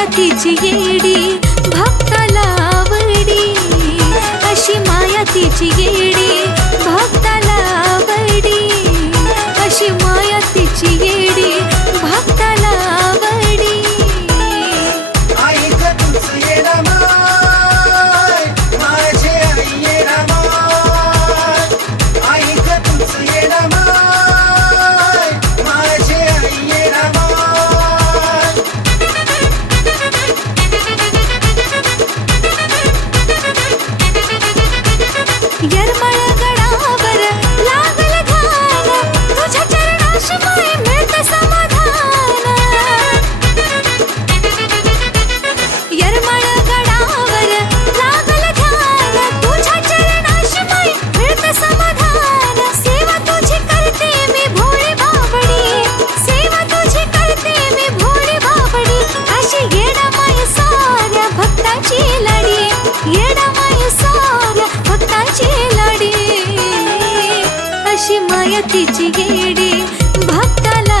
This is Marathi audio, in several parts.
माया तिची येडी भक्ताला आवडी. अशी माया तिची येडी भक्ताला तिची गेडी भक्ताला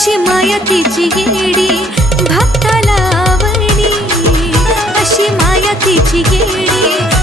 अशी माया तिची हिडी भक्ताला आवडली. अशी माया तिची हिडी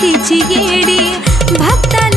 तिची येडी भक्ताला